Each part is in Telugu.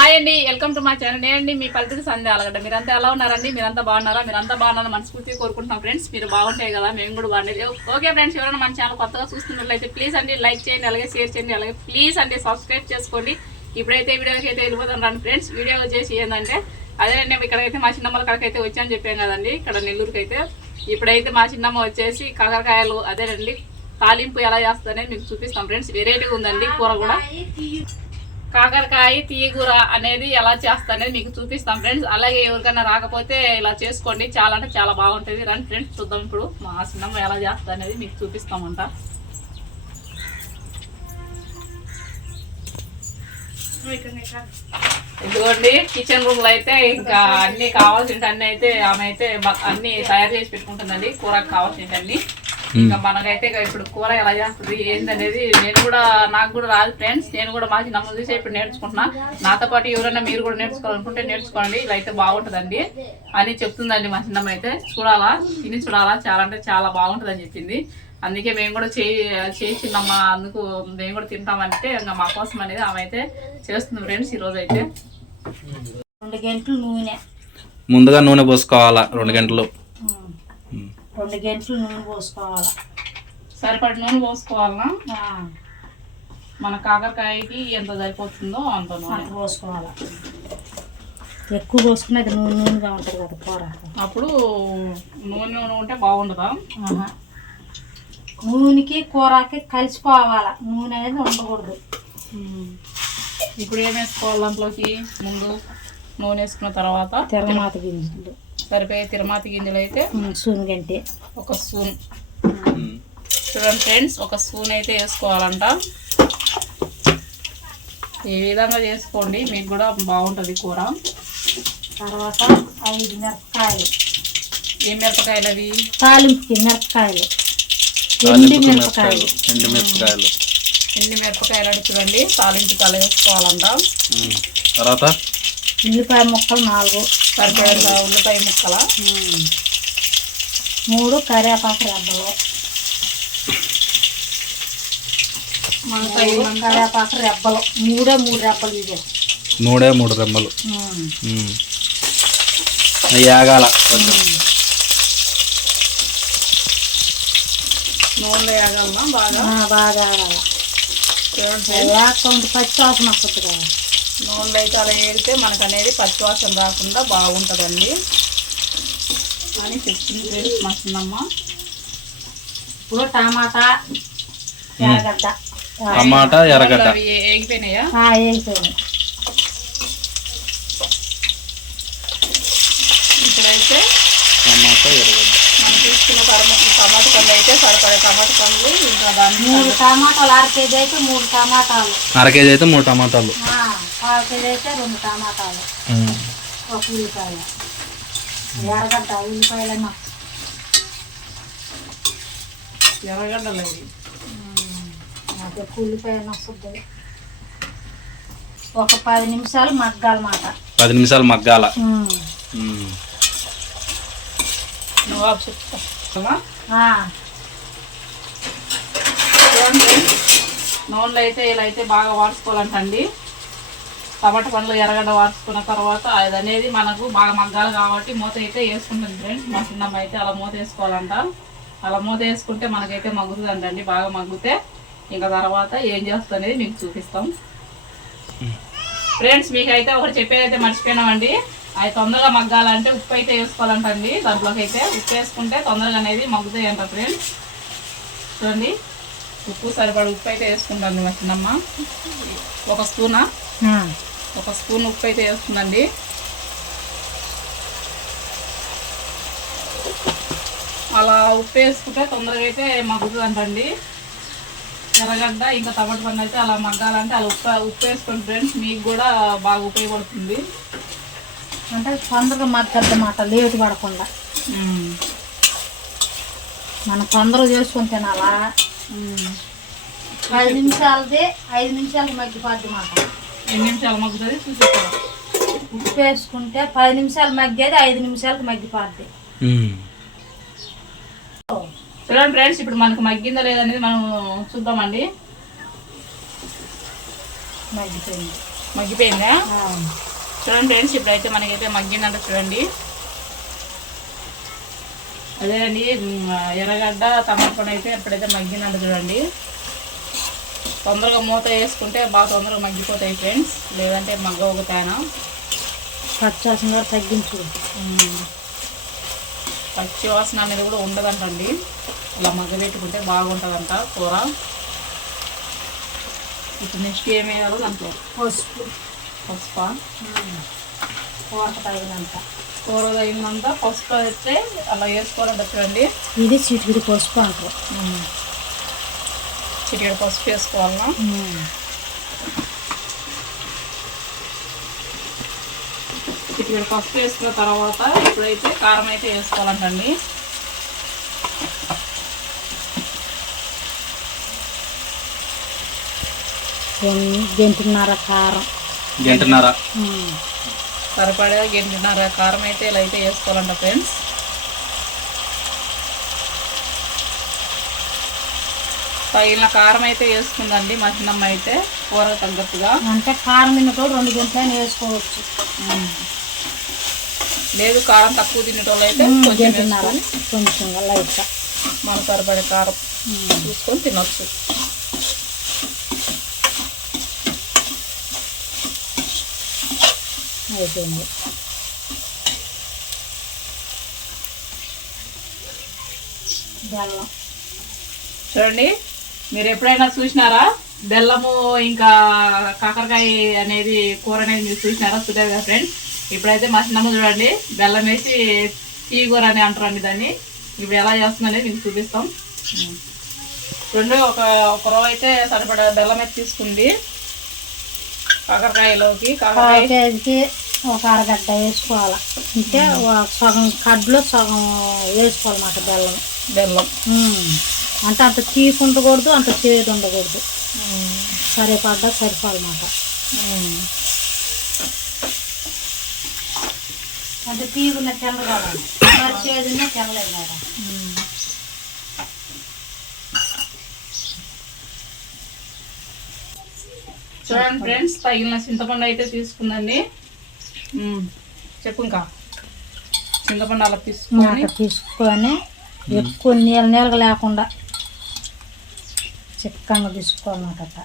హాయ్ అండి, వెల్కమ్ టు మై ఛానల్. నేనండి మీ పల్లెటూరు సంధ్య అలగడ్డ. మీరంతా ఎలా ఉన్నారండి? మీరంతా బాగున్నారా? మీరంతా బాగున్నారని మనస్ఫూర్తిగా కోరుకుంటున్నాం ఫ్రెండ్స్. మీరు బాగుంటాయి కదా, మేము కూడా బాగుండేది. ఓకే ఫ్రెండ్స్, ఎవరైనా మన ఛానల్ కొత్తగా చూస్తున్నట్లయితే ప్లీజ్ అండి లైక్ చేయండి, అలాగే షేర్ చేయండి, అలాగే ప్లీజ్ అండి సబ్స్క్రైబ్ చేసుకోండి. ఇప్పుడైతే వీడియోకి అయితే వెళ్ళిపోతాను రండి ఫ్రెండ్స్. వీడియో వచ్చేసి ఏంటంటే అదేనండి, ఇక్కడైతే మా చిన్నమ్మల కాడకైతే వచ్చాను చెప్పాం కదండి, ఇక్కడ నెల్లూరుకి అయితే. ఇప్పుడైతే మా చిన్నమ్మ వచ్చేసి కాకరకాయలు అదేనండి తాలింపు ఎలా చేస్తారనేది మీకు చూపిస్తాం ఫ్రెండ్స్. వెరైటీగా ఉందండి కూర కూడా. కాకరకాయ తీయగూర అనేది ఎలా చేస్తానేది మీకు చూపిస్తాం ఫ్రెండ్స్. అలాగే ఎవరికైనా రాకపోతే ఇలా చేసుకోండి, చాలా అంటే చాలా బాగుంటుంది. రండి ఫ్రెండ్స్ చూద్దాం. ఇప్పుడు మా చిన్నమ్మ ఎలా చేస్తా అనేది మీకు చూపిస్తామంట. ఇదిగోండి కిచెన్ రూమ్ లో అయితే ఇంకా అన్ని కావాల్సిన అన్ని అయితే ఆమె అయితే అన్ని తయారు చేసి పెట్టుకుంటుందండి, కూరకు కావాల్సిన అన్ని. ఇంకా మనకైతే ఇప్పుడు కూర ఎలా చేస్తుంది ఏందనేది నాకు కూడా రాదు ఫ్రెండ్స్. నేను కూడా మా చిన్నమ్మ చూసి ఇప్పుడు నేర్చుకుంటున్నా. నాతో పాటు ఎవరైనా మీరు కూడా నేర్చుకోవాలనుకుంటే నేర్చుకోండి, ఇలా అయితే బాగుంటుందండి అని చెప్తుందండి మా చిన్నమ్మ అయితే. చూడాలా, తిని చూడాలా, చాలా అంటే చాలా బాగుంటుందని చెప్పింది. అందుకే మేము కూడా చేసిందమ్మా, అందుకు మేము కూడా తింటామంటే ఇంకా మా కోసం అనేది ఆమె అయితే చేస్తుంది ఫ్రెండ్స్. ఈరోజు అయితే 2 గంటలు నూనె ముందుగా నూనె పోసుకోవాలా. 2 గంటలు 2 గంటలు నూనె పోసుకోవాలా. సరిపడి నూనె పోసుకోవాలనా? మన కాకరకాయకి ఎంత సరిపోతుందో అంత నూనె పోసుకోవాలా. ఎక్కువ పోసుకునేది నూనెగా ఉంటుంది కదా కూర. అప్పుడు నూనె ఉంటే బాగుంటుందా? నూనెకి కూరకి కలిసిపోవాలా, నూనె అనేది ఉండకూడదు. ఇప్పుడు ఏం వేసుకోవాలి దాంట్లోకి? ముందు నూనె వేసుకున్న తర్వాత తిరమాత గింజలు, సరిపోయే తిరమాత గింజలు అయితే సూన్ గంటే ఒక స్పూన్. చూడండి ఫ్రెండ్స్, ఒక స్పూన్ అయితే వేసుకోవాలంట. ఈ విధంగా చేసుకోండి, మీకు కూడా బాగుంటుంది కూర. తర్వాత 5 మిరపకాయలు. ఏ మిరపకాయలు అవి? తాలింపుకి మిరపకాయలు, ఎండి మిరపకాయలు. ఎండి మిరపకాయలు అని చూడండి, తాలింపు తల వేసుకోవాలంట. తర్వాత ఉల్లిపాయ ముక్కలు 4, సరిపడా ఉల్లిపాయ ముక్కల 3 కరివేపాకు రెబ్బలు. కరివేపాకు రెబ్బలు 3 రెబ్బలు. ఇదే 3 రెమ్మలు యాగాల. నూనెలో వేగాలన్నా బాగా ఆగాల. కొంత పచ్చివాసన వస్తుంది కదా. నూనెలో అయితే అలా వేడితే మనకు అనేది పచ్చివాసన రాకుండా బాగుంటుందండి అని చెప్తుంది మా చిన్నమ్మ. ఇప్పుడు టమాటా, ఎర్రగడ్డ. టమాటా, ఎర్రగడ్డ వేగిపోయినాయా? వేగిపోయినాయి. ఇప్పుడైతే టమాటా, ఎర్రగడ్డ మనం తీసుకున్న టమాటా పండ్లు అయితే సరిపడే టమాటా పండ్లు. ఇంకా దాన్ని 3 టమాటాలు, 1/2 కేజీ అయితే 3 టమాటాలు. 1/2 కేజీ అయితే 3 టమాటాలు. 1/2 కేజీ అయితే 2 టమాటాలు, ఒక ఉల్లిపాయ, ఎర్రగడ్డ. ఉల్లిపాయలన్నా ఎర్రగడ్డలు అవి అదే ఉల్లిపాయలు వస్తుంది. ఒక 10 నిమిషాలు మగ్గాలన్నమాట. 10 నిమిషాలు మగ్గాల. నవాబ్ చెప్తా. నూనెలో అయితే ఇలా అయితే బాగా వాడుకోవాలంటండి. టమాటా పండ్లు, ఎర్రగడ్డ వాడుకున్న తర్వాత అది అనేది మనకు బాగా మగ్గాలి కాబట్టి మూత అయితే వేసుకుంటుంది ఫ్రెండ్స్. మా చిన్నమ్మ అయితే అలా మూత వేసుకోవాలంట. అలా మూత వేసుకుంటే మనకైతే మగ్గుతుంది అంటండి. బాగా మగ్గితే ఇంకా తర్వాత ఏం చేస్తుంది అనేది మీకు చూపిస్తాం ఫ్రెండ్స్. మీకైతే ఒకటి చెప్పేది అయితే మర్చిపోయినామండి. అది తొందరగా మగ్గాలంటే ఉప్పు అయితే వేసుకోవాలంటండి. దాంట్లోకి అయితే ఉప్పు వేసుకుంటే తొందరగా అనేది మగ్గుతాయి అంట ఫ్రెండ్స్. చూడండి, ఉప్పు సరిపడి ఉప్పు అయితే వేసుకుంటాను మా చిన్నమ్మ. ఒక స్పూన్ ఉప్పు అయితే వేస్తుందండి. అలా ఉప్పు వేసుకుంటే తొందరగా అయితే మగ్గుతుంది అంటండి. ఎర్రగడ్డ ఇంకా టమాటా పండు అయితే అలా మగ్గాలంటే అలా ఉప్పు వేసుకోండి ఫ్రెండ్స్. మీకు కూడా బాగా ఉపయోగపడుతుంది. అంటే తొందరగా మగ్గద్దన్నమాట, లేటు పడకుండా. మనం తొందరగా చేసుకొని తినాలా. 10 నిమిషాలది 5 నిమిషాలకి మగ్గిపోద్ది మాట. 2 నిమిషాలు మగ్గుతుంది చూసేస్తాం. ఉప్పు వేసుకుంటే 10 నిమిషాలు మగ్గేది 5 నిమిషాలకి మగ్గిపోద్ది. చూడండి ఫ్రెండ్స్, ఇప్పుడు మనకు మగ్గిందా లేదనేది మనం చూద్దామండి. మగ్గిపోయింది. మగ్గిపోయిందా? చూడండి ఫ్రెండ్స్, ఇప్పుడైతే మనకైతే మగ్గిందంట చూడండి. అదేనండి ఎర్రగడ్డ టమాటా పండు అయితే ఎప్పుడైతే మగ్గిందంట చూడండి. తొందరగా మూత వేసుకుంటే బాగా తొందరగా మగ్గిపోతాయి ఫ్రెండ్స్, లేదంటే మగ్గ ఒక తేనా. పచ్చాసన కూడా తగ్గించు, పచ్చి వాసన అనేది కూడా ఉండదంటండి. ఇలా మగ్గ పెట్టుకుంటే బాగుంటుందంట కూర. ఇప్పుడు నెక్స్ట్ ఏమి వేయాలో దాంట్లో పసుపు, పసుపా, కూర తగినంత, కూర తగినంత పసుపు అయితే అలా వేసుకోవాలంట చూడండి. ఇది చిటికిడి పసుపు అంటారు. చిటికెడు పసుపు వేసుకోవాలన్నా. చిటికెడు పసుపు వేసుకున్న తర్వాత ఇప్పుడైతే కారం అయితే వేసుకోవాలంటండి. గంటిన్నర కారం, గంటన్నర సరిపడా గంటిన్నర కారం అయితే ఇలా అయితే వేసుకోవాలంట ఫ్రెండ్స్. తగిన కారం అయితే వేసుకుందండి మా చిన్నమ్మ అయితే కూర తగ్గట్టుగా. అంటే కారం తిన్నటోళ్ళు 2 గంటలైనా వేసుకోవచ్చు. లేదు కారం తక్కువ తినేటోళ్ళు అయితే కొంచెం వేసుకొని కొంచెం లైట్గా మన సరిపడే కారం చూసుకొని తినొచ్చు. అయిపోయింది. బెల్లం చూడండి, మీరు ఎప్పుడైనా చూసినారా బెల్లము ఇంకా కాకరకాయ అనేది కూర అనేది మీరు చూసినారా? చూడారు కదా ఫ్రెండ్స్. ఇప్పుడైతే మా చిన్నమ్మ చూడండి బెల్లం వేసి టీ కూర అని అంటారండి దాన్ని. ఇప్పుడు ఎలా చేస్తుందనేది మీకు చూపిస్తాం. చూడండి, ఒక రవ్వ అయితే సరిపడా బెల్లం అయితే తీసుకుంది. కాకరకాయలోకి కాకరకాయకి ఒక అరగడ్డ వేసుకోవాలి. అంటే సగం కడ్లో సగం వేసుకోవాలన్నమాట బెల్లం. అంటే అంత తీపి ఉండకూడదు, అంత చేదు ఉండకూడదు, సరిపడ్డా సరిపోవాలన్నమాట. అంటే తీగున్న తెల్ల కావాలి, మరి చేదున్న తెల్లలేదు కదా. చూడండి ఫ్రెండ్స్, తగిన చింతపండు అయితే తీసుకుందండి. చెప్పు ఇంకా. చింతపండు అలా తీసుకొని ఎక్కువ నీళ్ళగా లేకుండా చిక్కగా తీసుకోవాలన్నమాట.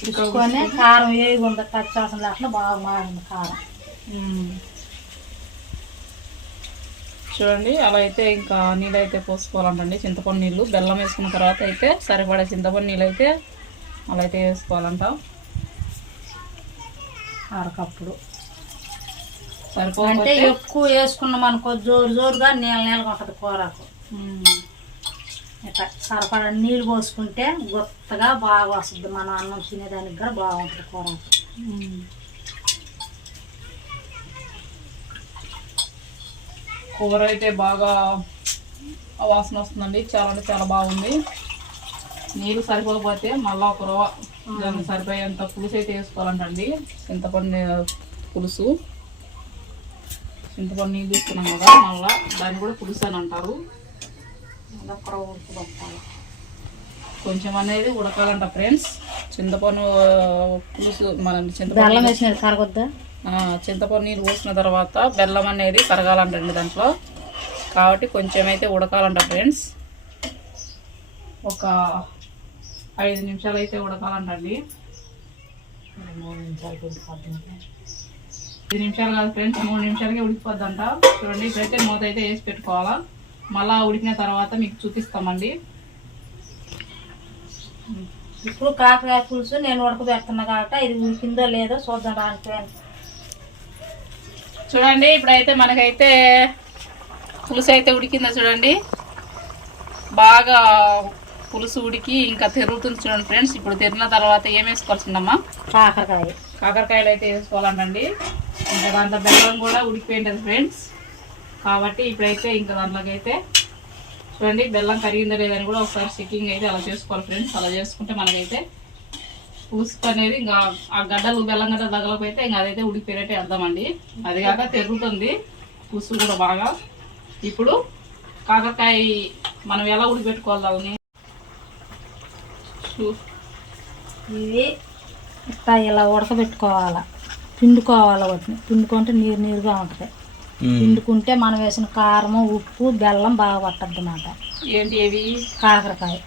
తీసుకొని కారం వేయకుండా పచ్చాసం లేకుండా బాగా మారింది కారం. చూడండి, అలా అయితే ఇంకా నీళ్ళు అయితే పోసుకోవాలంటండి. చింతపండు నీళ్ళు బెల్లం వేసుకున్న తర్వాత అయితే సరిపడే చింతపండు నీళ్ళు అయితే అలా అయితే వేసుకోవాలంట. అరకప్పుడు సరిపోతే అంటే ఎక్కువ వేసుకున్నాం అనుకో జోరుగా నీళ్ళగా ఉంటుంది కూరకు. ఇట్లా సరిపడా నీళ్ళు పోసుకుంటే గొత్తగా బాగా వస్తుంది. మనం అన్నం తినేదానికి కూడా బాగుంటుంది కూరకు. కూర అయితే బాగా వాసన వస్తుందండి. చాలా అంటే చాలా బాగుంది. నీళ్ళు సరిపోకపోతే మళ్ళీ ఒక రవ్వ దానికి సరిపోయేంత పులుసు అయితే వేసుకోవాలంటండి. చింతపండు పులుసు, చింతపండు నీళ్ళు తీసుకున్నాం కదా, మళ్ళీ దాన్ని కూడా పులుసు అని అంటారు. కొంచెం అనేది ఉడకాలంట ఫ్రెండ్స్. చింతపండు పులుసు మనం చింతపండు నీళ్ళు పోసిన తర్వాత బెల్లం అనేది కరగాలంటండి దాంట్లో. కాబట్టి కొంచెం అయితే ఉడకాలంట ఫ్రెండ్స్. ఒక 5 నిమిషాలు అయితే ఉడకాలంటండి. 5 నిమిషాలు కాదు ఫ్రెండ్స్, 3 నిమిషాలకే ఉడికిపోద్దంట. చూడండి, ఇప్పుడైతే మూత అయితే వేసి పెట్టుకోవాలా. మళ్ళీ ఉడికిన తర్వాత మీకు చూపిస్తామండి. ఇప్పుడు కాకరకాయ పులుసు నేను ఉడకబెడుతున్నా కాబట్టి ఇది ఉడికిందో లేదో చూద్దాం రానికి. చూడండి, ఇప్పుడైతే మనకైతే పులుసు అయితే ఉడికిందో చూడండి. బాగా పులుసు ఉడికి ఇంకా తెరుగుతుంది చూడండి ఫ్రెండ్స్. ఇప్పుడు తెరిన తర్వాత ఏం వేసుకోవాల్సిందమ్మా? కాకరకాయలు అయితే వేసుకోవాలంటండి. ఇంకా దాంట్లో బెల్లం కూడా ఉడికిపోయింటుంది ఫ్రెండ్స్. కాబట్టి ఇప్పుడైతే ఇంకా దాంట్లోకి అయితే చూడండి బెల్లం కరిగిందో లేదని కూడా ఒకసారి చెకింగ్ అయితే అలా చేసుకోవాలి ఫ్రెండ్స్. అలా చేసుకుంటే మనకైతే పులుసు అనేది ఇంకా ఆ గడ్డలు బెల్లం గడ్డ తగలకపోతే ఇంకా అదైతే ఉడికిపోయినట్టే అర్థమండి. అది కాక తెరుగుతుంది పులుసు కూడా బాగా. ఇప్పుడు కాకరకాయ మనం ఎలా ఉడికిపెట్టుకోవాలి, ఇవి ఇట్లా ఇలా ఉడకబెట్టుకోవాలి, పిండుకోవాలి. వాటిని పిండుకుంటే నీరు నీరుగా ఉంటుంది. పిండుకుంటే మనం వేసిన కారం, ఉప్పు, బెల్లం బాగా పట్టద్ది అన్నమాట. ఏంటి ఇవి? కాకరకాయలు.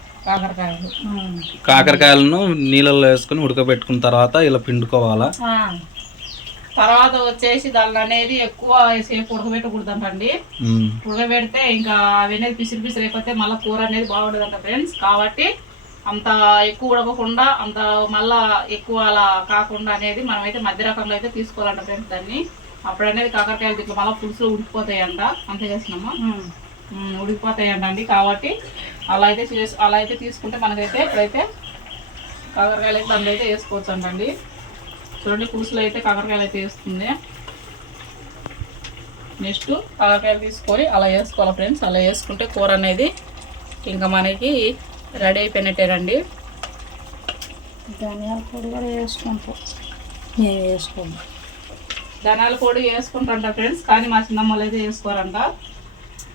కాకరకాయలను నీళ్ళలో వేసుకొని ఉడకబెట్టుకున్న తర్వాత ఇలా పిండుకోవాలా. తర్వాత వచ్చేసి దాన్ని అనేది ఎక్కువ సేపు ఉడకబెట్టకూడదంటండి. ఉడకబెడితే ఇంకా అవి అనేది పిసిరి పిసిరి అయిపోతే మళ్ళీ కూర అనేది బాగుంటుందంట ఫ్రెండ్స్. కాబట్టి అంత ఎక్కువ ఉడకకుండా అంత మళ్ళా ఎక్కువ అలా కాకుండా అనేది మనమైతే మధ్య రకంలో అయితే తీసుకోవాలంట ఫ్రెండ్స్ దాన్ని. అప్పుడు అనేది కాకరకాయలు ఇట్లా మళ్ళీ పులుసులో ఉడికిపోతాయంట. అంతే చేసినామా? ఉడికిపోతాయంట అండి. కాబట్టి అలా అయితే తీసుకుంటే మనకైతే ఇప్పుడైతే కాకరకాయలు అయితే దాంట్లో అయితే వేసుకోవచ్చు అంటండి. చూడండి, పులుసులో అయితే కాకరకాయలు అయితే వేస్తుంది. నెక్స్ట్ కాకరకాయలు తీసుకొని అలా వేసుకోవాలి ఫ్రెండ్స్. అలా వేసుకుంటే కూర అనేది ఇంకా మనకి రెడీ అయిపోయినట్టేనండి. ధనియాల పొడి కూడా వేసుకుంటాం, మేము వేసుకోండి. ధనియాల పొడి వేసుకుంటారంట ఫ్రెండ్స్, కానీ మా చిన్నమ్మలు అయితే వేసుకోరంట.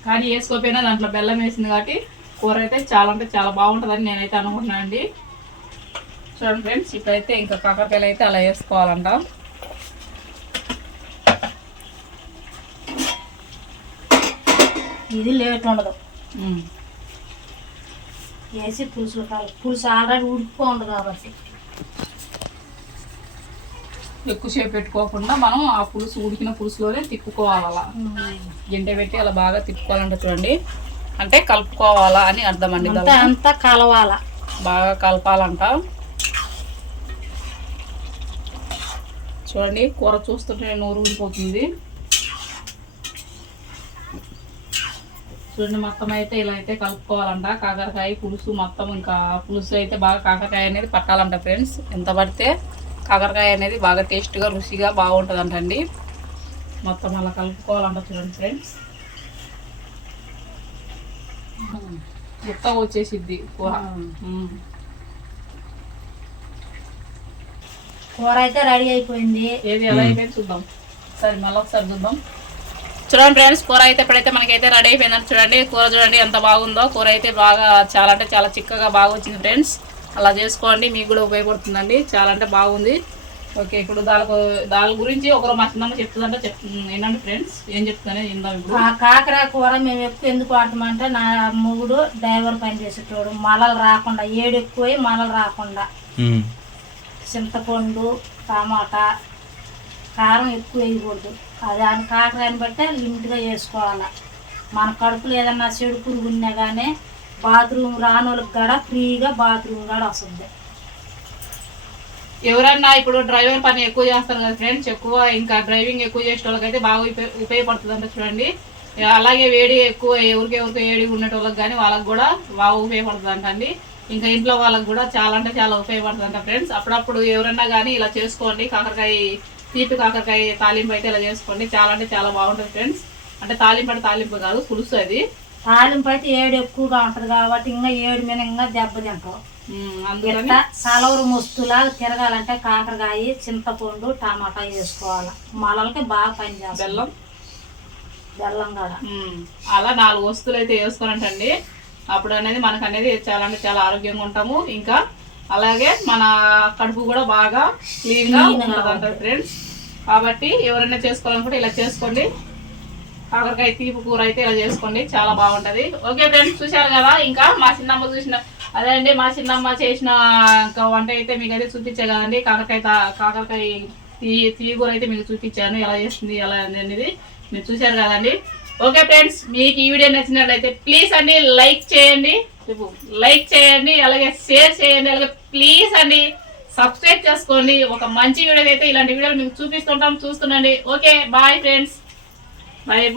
కానీ వేసుకోకపోయినా దాంట్లో బెల్లం వేసింది కాబట్టి కూర అయితే చాలా అంటే చాలా బాగుంటుందని నేనైతే అనుకుంటున్నాను అండి. చూడండి ఫ్రెండ్స్, ఇప్పుడైతే ఇంకా కాకరకాయలు అయితే అలా వేసుకోవాలంట. ఇది లేట్ ఉండదు. వేసి పులుసులు పులుసు ఆల్రెడీ ఉడికిపోండు కాబట్టి ఎక్కువసేపు పెట్టుకోకుండా మనం ఆ పులుసు ఉడికిన పులుసులోనే తిప్పుకోవాలి. అలా గింటె పెట్టి అలా బాగా తిప్పుకోవాలంట. చూడండి, అంటే కలుపుకోవాలా అని అర్థం అండి. అంతా కలవాల, బాగా కలపాలంట. చూడండి, కూర చూస్తుంటే నోరు ఊడిపోతుంది. చూడండి, మొత్తం అయితే ఇలా అయితే కలుపుకోవాలంట. కాకరకాయ పులుసు మొత్తం ఇంకా పులుసు అయితే బాగా కాకరకాయ అనేది పట్టాలంట ఫ్రెండ్స్. ఎంత పడితే కాకరకాయ అనేది బాగా టేస్ట్గా రుచిగా బాగుంటుందంటండి. మొత్తం అలా కలుపుకోవాలంట. చూడండి ఫ్రెండ్స్, మొత్తం వచ్చేసిద్ది కూర. కూర అయితే రెడీ అయిపోయింది. ఏది ఎలా అయిపోయింది చూద్దాం. సరే, మళ్ళీ ఒకసారి చూద్దాం. చూడండి ఫ్రెండ్స్, కూర అయితే ఇప్పుడైతే మనకైతే రెడీ అయిపోయిందని. చూడండి, కూర చూడండి ఎంత బాగుందో. కూర అయితే బాగా చాలా అంటే చాలా చిక్కగా బాగా వచ్చింది ఫ్రెండ్స్. అలా చేసుకోండి, మీకు కూడా ఉపయోగపడుతుందండి. చాలా అంటే బాగుంది. ఓకే, ఇప్పుడు దాని గురించి ఒకరు మా చిన్నమ్మ చెప్తుందంటే ఏంటంటే ఫ్రెండ్స్, ఏం చెప్తుందనే విందాం ఇప్పుడు. ఆ కాకర కూర మేము ఎక్కువ ఎందుకు వాడతామంటే, నా మొగుడు డ్రైవర్ పని చేసేటోడు. మలలు రాకుండా, ఏడు ఎక్కువ మలలు రాకుండా చింతపండు, టమాటా, కారం ఎక్కువ వేయకూడదు. దాని కాకరాన్ని బట్టే లిమిట్గా వేసుకోవాలి. మన కడుపులో ఏదన్నా చెడు పురుగు ఉన్నా కానీ బాత్రూమ్ రానోళ్ళకి కూడా ఫ్రీగా బాత్రూమ్ కూడా వస్తుంది. ఎవరన్నా ఇప్పుడు డ్రైవర్ పని ఎక్కువ చేస్తారు కదా ఫ్రెండ్స్, ఎక్కువ ఇంకా డ్రైవింగ్ ఎక్కువ చేసే వాళ్ళకైతే బాగా ఉపయోగపడుతుంది అంట. చూడండి, అలాగే వేడి ఎక్కువ ఎవరికెవరికి వేడి ఉండేటోళ్ళకి కానీ వాళ్ళకి కూడా బాగా ఉపయోగపడుతుంది అంటండి. ఇంకా ఇంట్లో వాళ్ళకి కూడా చాలా అంటే చాలా ఉపయోగపడుతుంది అంట ఫ్రెండ్స్. అప్పుడప్పుడు ఎవరన్నా కానీ ఇలా చేసుకోండి. కాకరకాయ తీపి కాకరకాయ తాలింపు అయితే ఇలా చేసుకోండి. చాలా అంటే చాలా బాగుంటుంది ఫ్రెండ్స్. అంటే తాలింపు కాదు, పులుసు. అది తాలింపు అయితే ఏడు ఎక్కువగా ఉంటుంది కాబట్టి ఇంకా ఏడు మీద ఇంకా దెబ్బ తింటాం. అందుకని సలవరు మొస్తులాగా తిరగాలంటే కాకరకాయ, చింతపండు, టమాటా వేసుకోవాలి. మలలకి బాగా పనిచేస్తాం. బెల్లం కూడా అలా 4 వస్తువులు అయితే వేసుకోనంటండి. అప్పుడు అనేది మనకు అనేది చాలా అంటే చాలా ఆరోగ్యంగా ఉంటాము. ఇంకా అలాగే మన కడుపు కూడా బాగా క్లీన్గా ఉంటుంది ఫ్రెండ్స్. కాబట్టి ఎవరైనా చేసుకోవాలనుకుంటే ఇలా చేసుకోండి. కాకరకాయ తీపి కూర అయితే ఇలా చేసుకోండి, చాలా బాగుంటుంది. ఓకే ఫ్రెండ్స్, చూశారు కదా. ఇంకా మా చిన్నమ్మ అదే అండి, మా చిన్నమ్మ చేసిన వంట అయితే మీకు అయితే చూపించే కదండి. కాకరకాయ తీపి కూర అయితే మీకు చూపించాను, ఎలా చేస్తుంది ఎలా అనేది మీరు చూశారు కదండి. ఓకే ఫ్రెండ్స్, మీకు ఈ వీడియో నచ్చినట్లయితే ప్లీజ్ అండి లైక్ చేయండి, అలాగే షేర్ చేయండి, అలాగే ప్లీజ్ అండి సబ్స్క్రైబ్ చేసుకోండి. ఒక మంచి వీడియో అయితే ఇలాంటి వీడియోలు మీకు చూపిస్తుంటాం, చూస్తుండండి. Okay, bye friends. బాయ్.